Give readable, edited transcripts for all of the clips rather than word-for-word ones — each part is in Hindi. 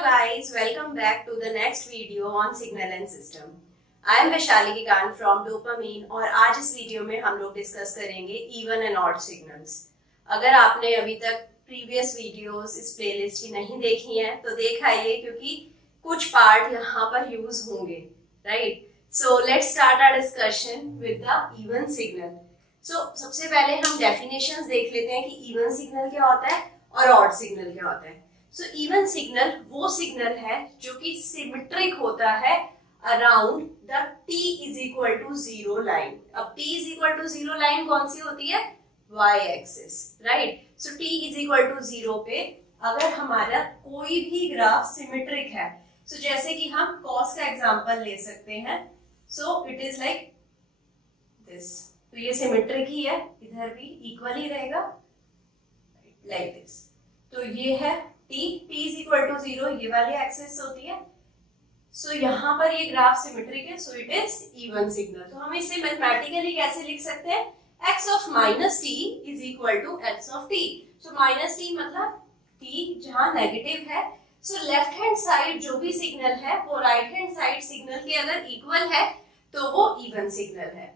Hello guys, welcome back to the next video on signal and system. I am Vaishali Kikant from Dopamine और आज इस वीडियो में हम लोग डिस्कस करेंगे इवन एंड ऑड सिग्नल्स। अगर आपने अभी तक प्रीवियस वीडियोस इस प्लेलिस्ट की नहीं देखी हैं तो देख आइए क्योंकि कुछ पार्ट यहाँ पर यूज होंगे, right? So let's start our discussion with the even signal. So सबसे पहले हम डेफिनेशंस देख लेते हैं कि इवन सिग्नल क्या होता है और ऑड सिग्नल क्या होता है। सो इवन सिग्नल वो सिग्नल है जो कि सिमेट्रिक होता है around the t is equal to 0 line. अब t is equal to 0 line कौन सी होती है? y axis, right? So t is equal to 0 पे अगर हमारा कोई भी ग्राफ सिमेट्रिक है, सो जैसे कि हम cos का एग्जांपल ले सकते हैं। सो इट इज लाइक दिस, तो ये सिमेट्रिक ही है, इधर भी इक्वल ही रहेगा लाइक दिस। तो ये है t इज इक्वल टू 0, ये वाली एक्सिस होती है। सो यहाँ पर ये ग्राफ सिमेट्रिक है, so it is even signal. तो हम इसे मैथमेटिकली कैसे लिख सकते हैं? x of minus t is equal to x of t। So minus t मतलब t जहाँ नेगेटिव है। सो लेफ्ट हैंड साइड जो भी सिग्नल है वो राइट हैंड साइड सिग्नल के अगर इक्वल है तो वो इवन सिग्नल है।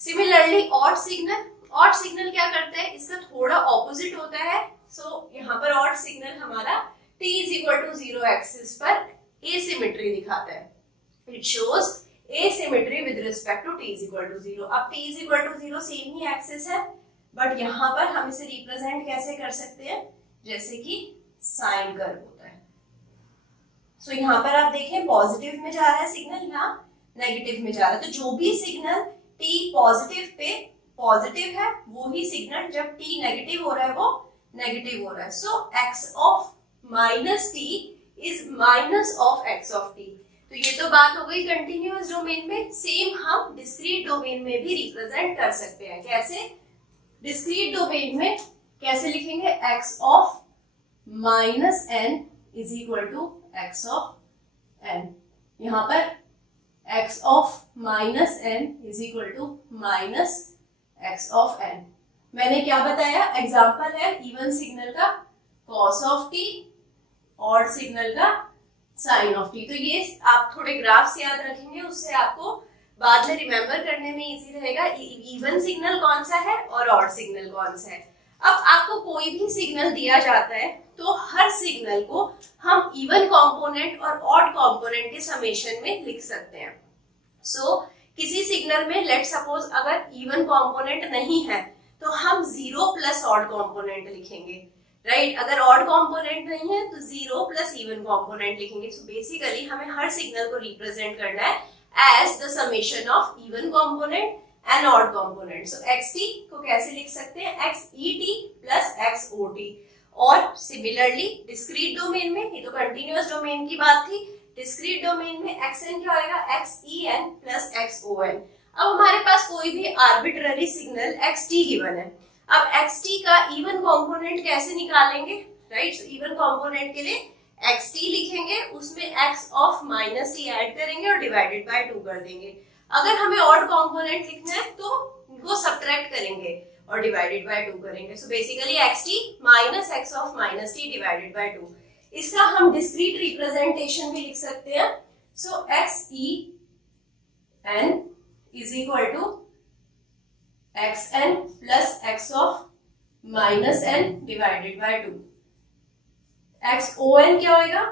सिमिलरली ऑड सिग्नल क्या करता है? इसका थोड़ा ऑपोजिट होता है। सो यहाँ पर ऑड सिग्नल हमारा t is equal to 0 axis पर एसिमेट्री दिखाता है। It shows asymmetry with respect to t is equal to 0। अब t is equal to 0 same ही एक्सिस है, बट यहाँ पर हम इसे रिप्रेजेंट कैसे कर सकते हैं? जैसे कि साइन कर्व होता है। सो यहाँ पर आप देखें पॉजिटिव में जा रहा है सिग्नल, यहाँ नेगेटिव में जा रहा है। तो जो भी signal t positive pay positive है वो ही सिग्नल जब t नेगेटिव हो रहा है वो नेगेटिव हो रहा है। सो x of minus t is minus of x of t। तो ये तो बात हो गई कंटिन्यूअस डोमेन में। सेम हम डिस्क्रीट डोमेन में भी रिप्रेजेंट कर सकते हैं। कैसे? डिस्क्रीट डोमेन में कैसे लिखेंगे? x of minus n is equal to x of n। यहां पर x of minus n is equal to minus x of n। मैंने क्या बताया? एग्जाम्पल है इवन सिग्नल का cos of t, odd signal का साइन ऑफ t। तो ये आप थोड़े ग्राफ्स याद रखेंगे, उससे आपको बाद में रिमेम्बर करने में इजी रहेगा इवन सिग्नल कौन सा है और ऑड सिग्नल कौन सा है। अब आपको कोई भी सिग्नल दिया जाता है तो हर सिग्नल को हम इवन कंपोनेंट और ऑड कंपोनेंट के समेशन में लिख सकते हैं। सो किसी सिग्नल में लेट सपोज अगर इवन कंपोनेंट नहीं है तो हम 0 प्लस ऑड कंपोनेंट लिखेंगे, राइट? अगर ऑड कंपोनेंट नहीं है तो 0 प्लस इवन कंपोनेंट लिखेंगे। सो बेसिकली हमें हर सिग्नल को रिप्रेजेंट करना है as the summation of even component and odd component. So xt को कैसे लिख सकते हैं? xet plus xot। और सिमिलरली डिस्क्रीट डोमेन में, ये तो कंटिन्यूअस डोमेन की बात थी, डिस्क्रीट डोमेन में xn क्या होगा? xen plus xon। अब हमारे पास कोई भी आर्बिट्ररी सिग्नल xt गिवन है। अब xt का इवन कंपोनेंट कैसे निकालेंगे, राइट? इवन कंपोनेंट के लिए xt लिखेंगे, उसमें x of minus t add करेंगे और डिवाइडेड बाय 2 कर देंगे। अगर हमें ऑड कंपोनेंट लिखना है तो वो सब्ट्रैक्ट करेंगे और डिवाइडेड बाय 2 करेंगे। So basically xt minus x of minus t divided by 2। इसका हम डिस्क्रीट रिप्रेजेंटेशन भी लिख सकते हैं। So xen is equal to xn plus x of minus n divided by 2। xon क्या होगा?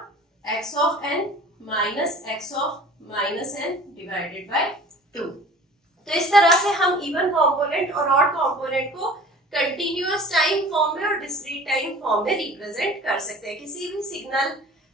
x of n minus x of minus n divided by 2। तो इस तरह से हम इवन कंपोनेंट और ऑड कंपोनेंट को कंटिन्यूअस टाइम फॉर्म में और डिस्क्रीट टाइम फॉर्म में रिप्रेजेंट कर सकते हैं। किसी भी सिग्नल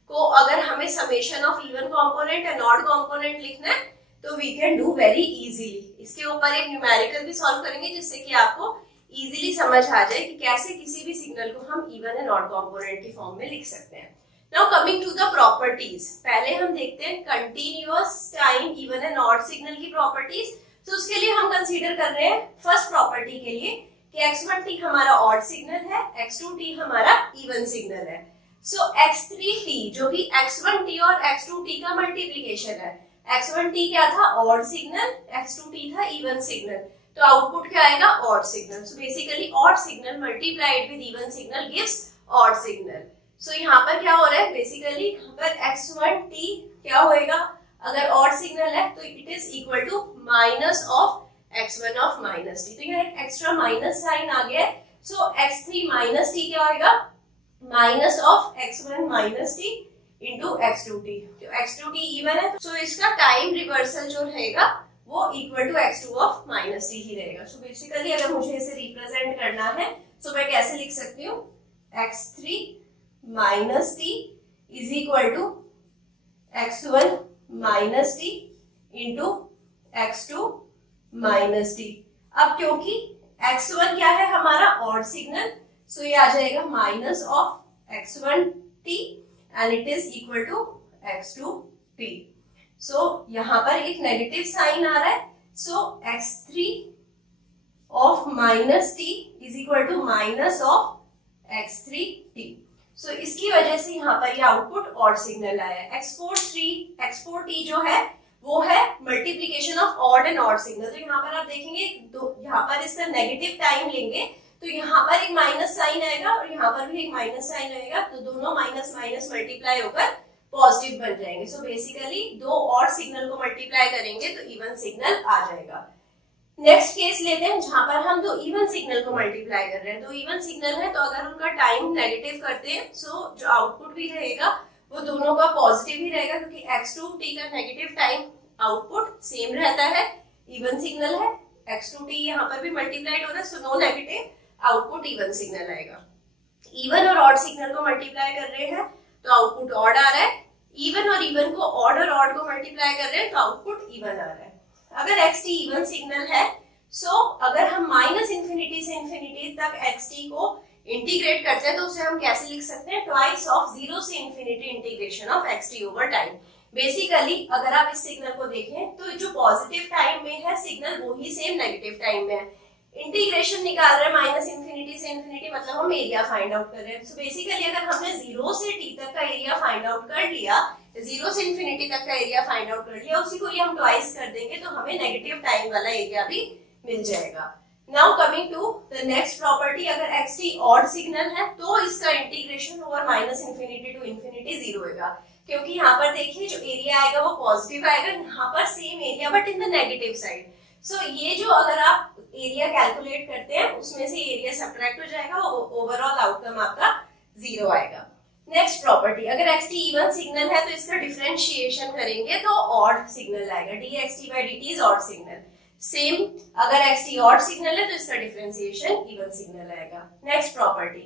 को अगर हमें summation of even component and odd component लिखना है तो we can do very easily. इसके ऊपर एक न्यूमेरिकल भी सॉल्व करेंगे जिससे कि आपको इजीली समझ आ जाए कि कैसे किसी भी सिग्नल को हम इवन एंड ऑड कंपोनेंट की फॉर्म में लिख सकते हैं। Now coming to the properties, पहले हम देखते हैं continuous time even and odd signal की प्रॉपर्टीज। तो उसके लिए हम कंसीडर कर रहे हैं फर्स्ट प्रॉपर्टी के लिए कि x1t हमारा ऑड सिग्नल है, x2t हमारा इवन सिग्नल है। सो x3t जो कि x1t और x2t का मल्टीप्लीकेशन है। x1t क्या था? ऑड सिग्नल, x2t था इवन सिग्नल। तो आउटपुट क्या आएगा? Odd signal. So basically odd signal multiplied with even signal gives odd signal. So यहाँ पर क्या हो रहा है, बेसिकली यहाँ पर x1t क्या होएगा, अगर ऑड सिग्नल है तो it is equal to minus of x1 of minus t. तो यहाँ एक एक्स्ट्रा माइनस साइन आ गया है। सो x3 माइनस टी क्या होएगा, minus of x1 minus t into x2t। जो x2t इवन है, सो इसका टाइम रिवर्सल जो रहेगा वो equal to x2 of minus t ही रहेगा। सो बेसिकली अगर मुझे इसे रिप्रेजेंट करना है तो मैं कैसे लिख सकती हूँ, x3 minus t is equal to x1 minus t into x2 minus t. अब क्योंकि x1 क्या है हमारा ऑड सिग्नल, सो ये आ जाएगा minus of x1 t and it is equal to x2 t। So यहां पर एक नेगेटिव साइन आ रहा है। So x3 of minus t is equal to minus of x3 t। So इसकी वजह से यहाँ पर ये आउटपुट ऑड सिग्नल आया है। x4t जो है वो है multiplication of odd and odd signal. तो यहाँ पर आप देखेंगे, तो यहाँ पर इसका नेगेटिव टाइम लेंगे तो यहाँ पर एक माइनस साइन आएगा और यहाँ पर भी एक माइनस साइन आएगा, तो दोनों माइनस माइनस मल्टीप्लाई होकर पॉजिटिव बन जाएंगे। सो बेसिकली दो ऑड सिग्नल को मल्टीप्लाई करेंगे तो इवन सिग्नल आ जाएगा। नेक्स्ट केस लेते हैं जहां पर हम दो इवन सिग्नल को मल्टीप्लाई कर रहे हैं। दो इवन सिग्नल है तो अगर उनका टाइम नेगेटिव करते हैं, सो जो आउटपुट भी रहेगा वो दोनों का पॉजिटिव ही रहेगा, क्योंकि x2t का नेगेटिव टाइम आउटपुट सेम रहता है, इवन सिग्नल है। x2t यहाँ पर भी मल्टीप्लाइड हो रहा है, so no negative, output even signal आएगा। इवन और ऑड सिग्नल को मल्टीप्लाई कर रहे हैं तो आउटपुट ऑड आ रहा है। इवन और इवन को ऑड और ऑड को मल्टीप्लाई कर रहे हैं तो आउटपुट इवन आ रहा है। अगर xt इवन सिग्नल है, सो अगर हम माइनस इंफिनिटी से इंफिनिटी तक xt को इंटीग्रेट करते हैं तो उसे हम कैसे लिख सकते हैं, ट्वाइस ऑफ जीरो से infinity integration of xt over time. Basically अगर आप इस सिग्नल को देखें तो जो पॉजिटिव टाइम में है सिग्नल वो ही सेम नेगेटिव टाइम में है। इंटीग्रेशन निकाल रहे हैं माइनस इंफिनिटी से इंफिनिटी, मतलब हम एरिया फाइंड आउट कर रहे हैं। सो बेसिकली अगर हमने जीरो से t तक का एरिया फाइंड आउट कर लिया, जीरो से इंफिनिटी तक का एरिया फाइंड आउट कर लिया, उसी को ये हम ट्वाइस कर देंगे तो हमें नेगेटिव टाइम वाला एरिया भी मिल जाएगा। Now coming to the next property, अगर xt ऑड सिग्नल है तो इसका integration over minus infinity to infinity zero होगा, क्योंकि यहाँ पर देखिए जो एरिया आएगा वो पॉजिटिव आएगा, यहाँ पर same area but in the negative side. So ये जो अगर आप एरिया कैलकुलेट करते हैं उसमें से एरिया सब्ट्रैक्ट हो जाएगा, ओवरऑल आउटकम आपका जीरो आएगा। नेक्स्ट प्रॉपर्टी, अगर xt इवन सिग्नल है तो इसका डिफरेंशिएशन करेंगे तो ऑड सिग्नल आएगा, dxt by dt is odd signal. Same अगर xt ऑड सिग्नल है तो इसका डिफरेंशिएशन इवन सिग्नल आएगा। Next property,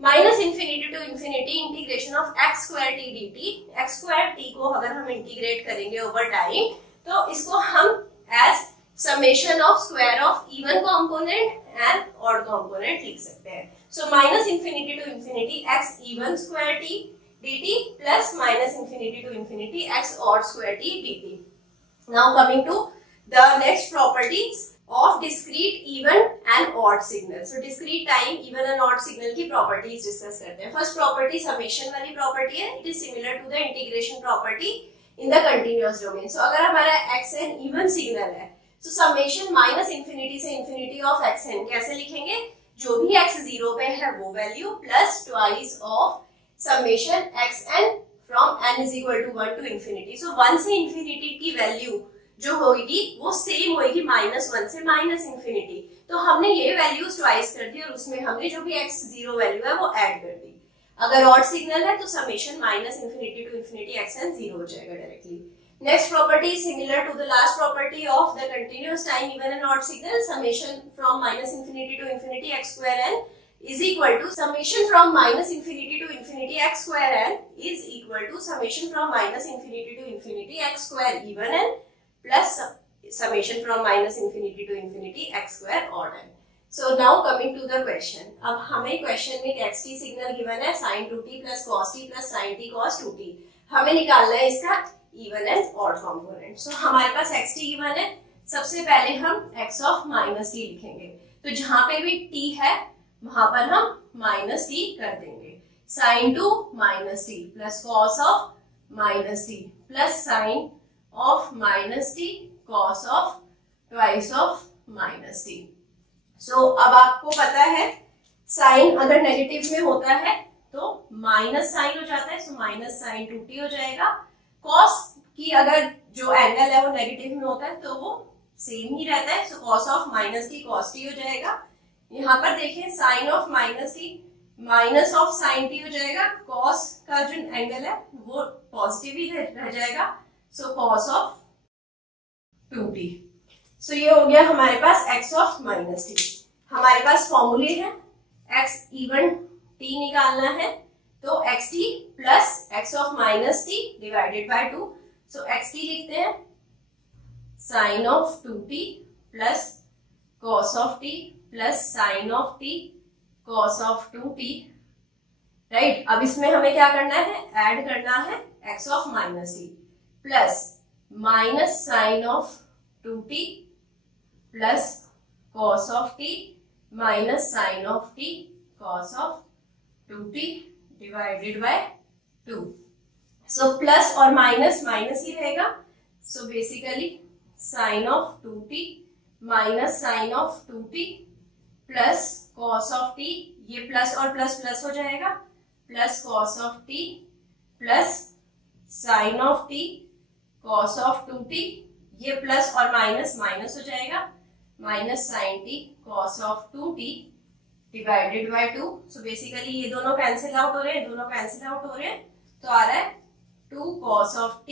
minus infinity to infinity integration of x square t dt। x square t को अगर हम इंटीग्रेट करेंगे ओवर टाइम तो इसको हम as summation of square of even component and odd component लिख सकते हैं। So minus infinity to infinity x even square t dt plus minus infinity to infinity x odd square t dt। Now coming to the next properties of discrete even and odd signal. So discrete time even and odd signal की प्रॉपर्टीज डिस्कस करते हैं। फर्स्ट प्रॉपर्टी समेशन वाली प्रॉपर्टी है, it is similar to the integration property in the continuous domain. So अगर हमारा xn इवन सिग्नल है तो समेशन माइनस इंफिनिटी से इंफिनिटी ऑफ xn कैसे लिखेंगे, जो भी x जीरो पे है वो value plus twice of summation xn from n is equal to 1 to infinity. So 1 से इंफिनिटी की वैल्यू जो होगी वो सेम होगी माइनस 1 से माइनस इंफिनिटी। तो हमने ये वैल्यूज ट्वाइस कर दी और उसमें हमने जो भी x जीरो वैल्यू है वो ऐड कर दी। अगर ऑड सिग्नल है तो summation minus infinity to infinity xn zero हो जाएगा directly. Next property is similar to the last property of the continuous time even and odd signal. Summation from minus infinity to infinity x square n is equal to summation from minus infinity to infinity x square n is equal to summation from minus infinity to infinity x square even n plus summation from minus infinity to infinity x square odd n. So now coming to the question. अब हमें question में xt signal given है sin 2t plus cos t plus sin t cos 2t. हमें निकालना है इसका इवन एंड ऑड कॉम्पोनेंट। सो हमारे पास xt इवन है, सबसे पहले हम x ऑफ माइनस टी लिखेंगे, तो जहां पे भी t है वहां पर हम माइनस टी कर देंगे। Sine two minus t plus cos of minus t plus sine of minus t cos of twice of minus t. So अब आपको पता है साइन अगर नेगेटिव में होता है तो माइनस साइन हो जाता है, सो माइनस साइन 2t हो जाएगा। कॉस की अगर जो एंगल है वो नेगेटिव में होता है तो वो सेम ही रहता है, so cos of minus t cos t हो जाएगा। यहाँ पर देखें sine of minus t minus of sine t हो जाएगा, कॉस का जो एंगल है वो पॉजिटिव ही रह जाएगा, सो कॉस ऑफ 2t। सो ये हो गया हमारे पास x ऑफ माइनस टी। हमारे पास फॉर्मूले है, x इवन t निकालना है तो xt plus x of minus t divided by 2। So xt लिखते हैं sine of 2t plus cos of t plus sine of t cos of 2t, right. अब इसमें हमें क्या करना है, ऐड करना है x of minus t plus minus sine of 2t plus cos of t minus sine of t cos of 2t divided by 2। So plus और माइनस माइनस ही रहेगा, so basically sine of 2t minus sine of 2t plus cos of t, ये प्लस और प्लस प्लस हो जाएगा, plus cos of t plus sine of t cos of 2t, ये प्लस और माइनस माइनस हो जाएगा, minus sine t cos of 2t divided by 2। So basically ये दोनों कैंसिल आउट हो रहे हैं, दोनों कैंसिल आउट हो रहे हैं, तो आ रहा है 2 cos of t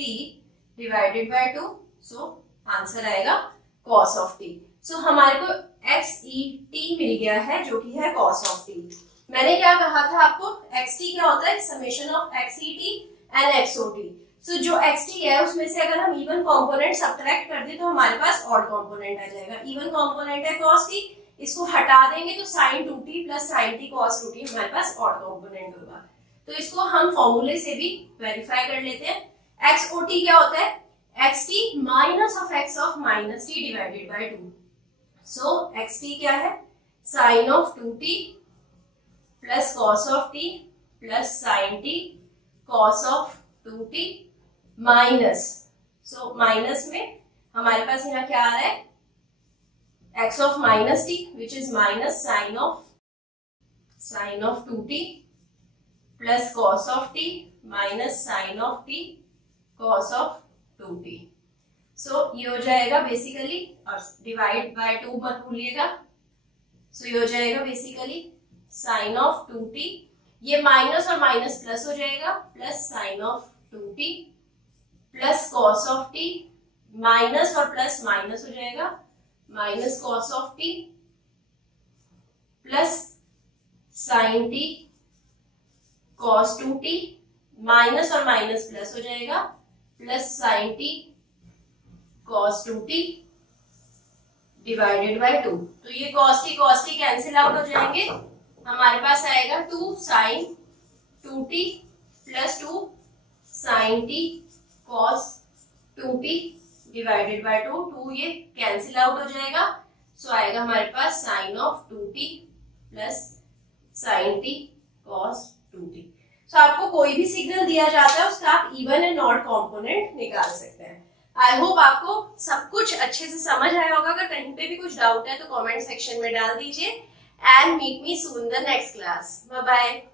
divided by 2। So answer आएगा कॉस ऑफ t। सो हमारे को xet मिल गया है जो कि है कॉस ऑफ t। मैंने क्या कहा था आपको, xt क्या होता है, summation of xet and xot। सो जो xt है उसमें से अगर हम इवन कंपोनेंट सब्ट्रैक्ट कर दे तो हमारे पास ऑड कंपोनेंट आ जाएगा। इवन कंपोनेंट है cos t, इसको हटा देंगे तो sin 2t plus sin t cos 2t हमारे पास ऑड कंपोनेंट होगा। तो इसको हम फॉर्मूले से भी वेरीफाई कर लेते हैं। xot क्या होता है, xt minus of x of minus t divided by 2। So xt क्या है, sin of 2t plus cos of t plus sin t cos of 2t minus, so minus में हमारे पास यहाँ क्या आ रहा है, x of minus t which is minus sine of 2t plus cos of t minus sine of t cos of 2t। So ये हो जाएगा बेसिकली, और डिवाइड बाय 2 मत भूलिएगा, सो ये हो जाएगा बेसिकली साइन ऑफ 2t, ये माइनस और माइनस प्लस हो जाएगा, plus sine of 2t plus cos of t, minus और प्लस माइनस हो जाएगा, minus cos of t plus sine t cos 2t, minus और माइनस प्लस हो जाएगा, plus sine t cos 2t divided by 2। तो ये कॉस t कैंसिल आउट हो जाएंगे, हमारे पास आएगा 2 sine 2t plus 2 sine t cos 2t divided by 2। 2 ये कैंसिल आउट हो जाएगा, सो आएगा हमारे पास sine of 2t plus sine t cos 2t। So आपको कोई भी सिग्नल दिया जाता है उसका आप इवन एंड ऑड कंपोनेंट निकाल सकते हैं। आई होप आपको सब कुछ अच्छे से समझ आया होगा। अगर कहीं पे भी कुछ डाउट है तो कमेंट सेक्शन में डाल दीजिए। And meet me soon the next class. Bye bye.